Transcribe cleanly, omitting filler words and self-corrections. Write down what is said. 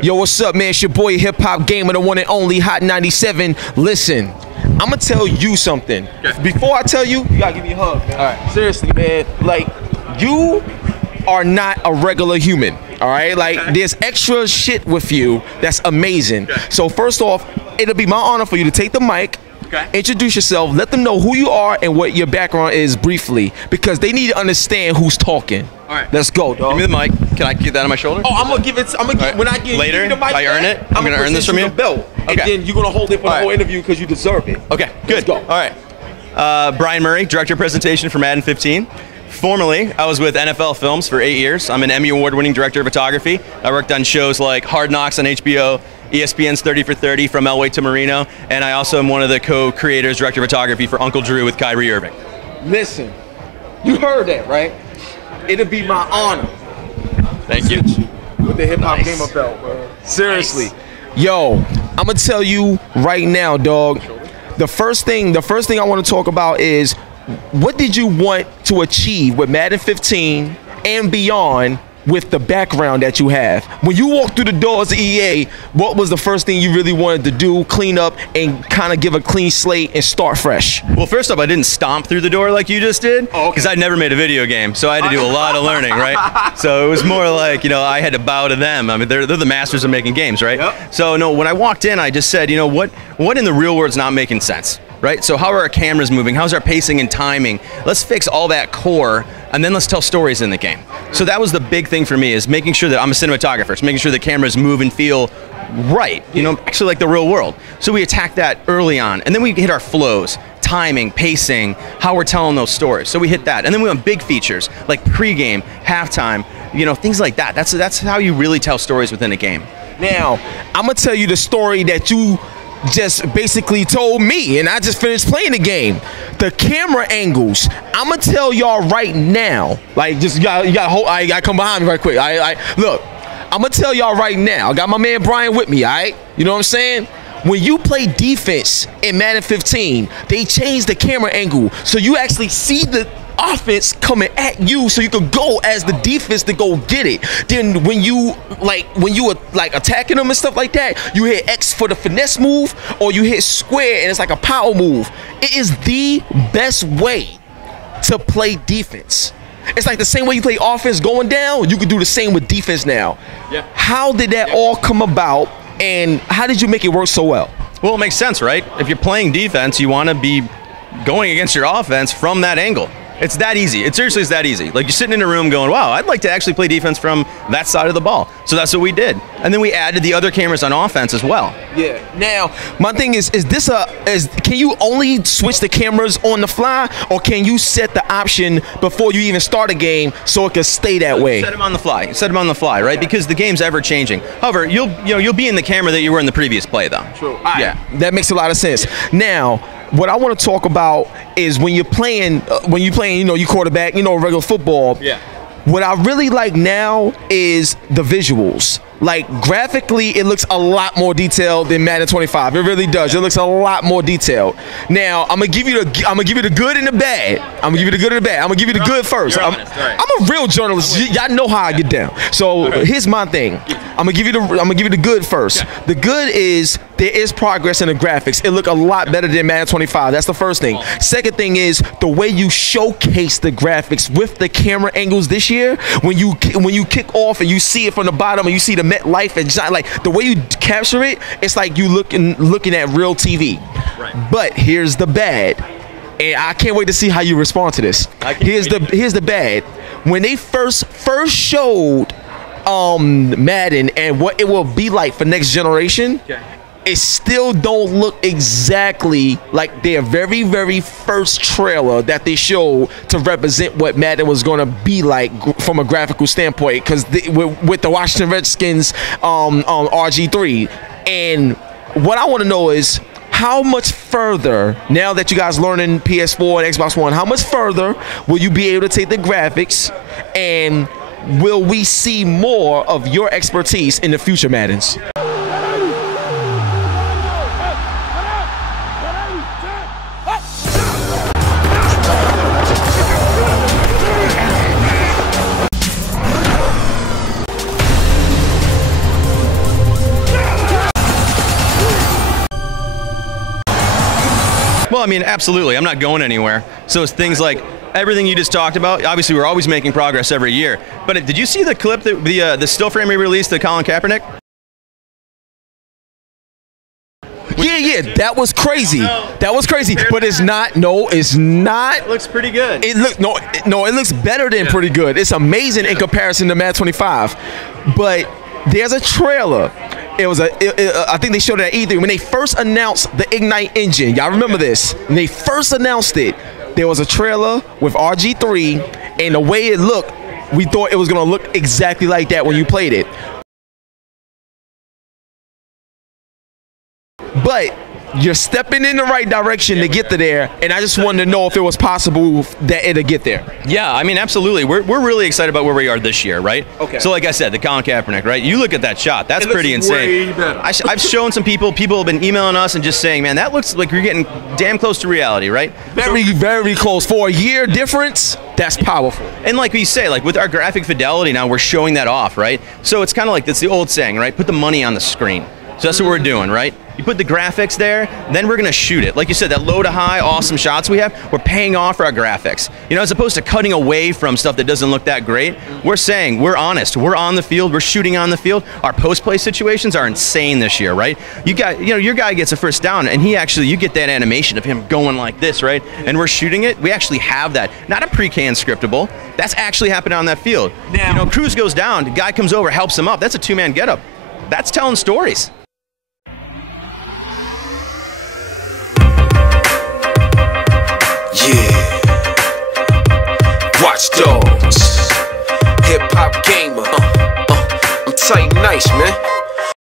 Yo, what's up, man? It's your boy, Hip Hop Gamer, the one and only Hot 97. Listen, I'm gonna tell you something. Okay. Before I tell you, you gotta give me a hug, man. All right. Seriously, man. Like, you are not a regular human. All right. Like, there's extra shit with you that's amazing. Okay. So first off, it'll be my honor for you to take the mic. Okay. Introduce yourself, let them know who you are and what your background is briefly, because they need to understand who's talking. All right. Let's go, dog. Give me the mic. Can I get that on my shoulder? Oh, I'm gonna give it. I'm gonna give, when I give later, you the mic, if I earn it, I'm gonna earn this from you. The belt, okay. And then you're gonna hold it for the whole interview because you deserve it. Okay, good. Let's go. All right. Brian Murray, director of presentation for Madden 15. Formerly, I was with NFL Films for 8 years. I'm an Emmy Award-winning director of photography. I worked on shows like Hard Knocks on HBO, ESPN's 30 for 30 from Elway to Marino, and I also am one of the co-creators, director of photography for Uncle Drew with Kyrie Irving. Listen, you heard that, right? It'll be my honor. Thank you. With the Hip Hop Gamer belt, bro. Seriously. Nice. Yo, I'm gonna tell you right now, dog. The first thing I want to talk about is, what did you want to achieve with Madden 15 and beyond with the background that you have? When you walked through the doors of EA, what was the first thing you really wanted to do, clean up, and kind of give a clean slate and start fresh? Well, first off, I didn't stomp through the door like you just did, because I'd never made a video game, so I had to do a lot of learning, right? So it was more like, you know, I had to bow to them. I mean, they're the masters of making games, right? Yep. So no, when I walked in, I just said, you know, what in the real world's not making sense? Right? So how are our cameras moving? How's our pacing and timing? Let's fix all that core, and then let's tell stories in the game. So that was the big thing for me, is making sure that I'm a cinematographer, so making sure the cameras move and feel right, you know, actually like the real world. So we attacked that early on, and then we hit our flows, timing, pacing, how we're telling those stories. So we hit that, and then we went big features like pregame, halftime, you know, things like that. That's how you really tell stories within a game. Now, I'm gonna tell you the story that you just basically told me, and I just finished playing the game. The camera angles, I'm gonna tell y'all right now, like, just you gotta hold, I gotta come behind me right quick. Look, I'm gonna tell y'all right now, I got my man Brian with me, all right? You know what I'm saying? When you play defense in Madden 15, they changed the camera angle, so you actually see the offense coming at you, so you can go as the defense to go get it. Then when you were attacking them and stuff like that, you hit X for the finesse move, or you hit square and it's like a power move. It is the best way to play defense. It's like the same way you play offense going down, you can do the same with defense now. Yeah. How did that all come about, and how did you make it work so well? Well, it makes sense, right? If you're playing defense, you want to be going against your offense from that angle. It's that easy. It seriously is that easy. Like, you're sitting in a room going, wow, I'd like to actually play defense from that side of the ball. So that's what we did. And then we added the other cameras on offense as well. Yeah. Now, my thing is can you only switch the cameras on the fly, or can you set the option before you even start a game so it can stay that way? Set them on the fly. Set them on the fly, right? Because the game's ever changing. However, you'll be in the camera that you were in the previous play, though. True. Yeah. That makes a lot of sense. Now, what I want to talk about is when you're playing, you know, you quarterback, you know, regular football. Yeah. What I really like now is the visuals. Like, graphically, it looks a lot more detailed than Madden 25. It really does. It looks a lot more detailed. Now, I'm gonna give you the good and the bad. I'm gonna give you the good and the bad. I'm gonna give you the good first. I'm a real journalist. Y'all know how I get down. So here's my thing. I'm gonna give you the good first. Okay. The good is there is progress in the graphics. It look a lot better than Madden 25. That's the first thing. Second thing is the way you showcase the graphics with the camera angles this year. When you kick off and you see it from the bottom and you see the MetLife and like the way you capture it, it's like you looking at real TV. Right. But here's the bad, and I can't wait to see how you respond to this. Here's the bad. When they first showed Madden and what it will be like for next generation, it still don't look exactly like their very, very first trailer that they showed to represent what Madden was going to be like from a graphical standpoint, because with the Washington Redskins RG3. And what I want to know is, how much further, now that you guys learning PS4 and Xbox One, how much further will you be able to take the graphics, and will we see more of your expertise in the future Maddens? mean, absolutely. I'm not going anywhere. So it's things like everything you just talked about. Obviously, we're always making progress every year. But did you see the clip, that the still frame we released, the Colin Kaepernick? Yeah, that was crazy. That was crazy. But it's not. No, it's not. It looks pretty good. It looks better than pretty good. It's amazing in comparison to Madden 25. But there's a trailer. I think they showed it at E3 when they first announced the Ignite engine. Y'all remember this? When they first announced it, there was a trailer with RG3, and the way it looked, we thought it was gonna look exactly like that when you played it. But you're stepping in the right direction to get to there, and I just wanted to know if it was possible that it'll get there. Yeah, I mean, absolutely. We're really excited about where we are this year, right? Okay. So like I said, the Colin Kaepernick, right? You look at that shot. That's pretty insane. Way better. I've shown some people. People have been emailing us and just saying, man, that looks like you're getting damn close to reality, right? Very close. For a year difference, that's powerful. And like we say, like with our graphic fidelity now, we're showing that off, right? So it's kind of like, that's the old saying, right? Put the money on the screen. So that's what we're doing, right? You put the graphics there, then we're gonna shoot it. Like you said, that low to high, awesome shots we have, we're paying off for our graphics. You know, as opposed to cutting away from stuff that doesn't look that great, we're saying, we're honest, we're on the field, we're shooting on the field. Our post-play situations are insane this year, right? Your guy gets a first down, and you get that animation of him going like this, right? And we're shooting it, we actually have that. Not a pre-canned scriptable, that's actually happening on that field. Now, you know, Cruz goes down, the guy comes over, helps him up, that's a two-man getup. That's telling stories. Yeah, Watch Dogs, hip hop gamer. I'm tight, nice man.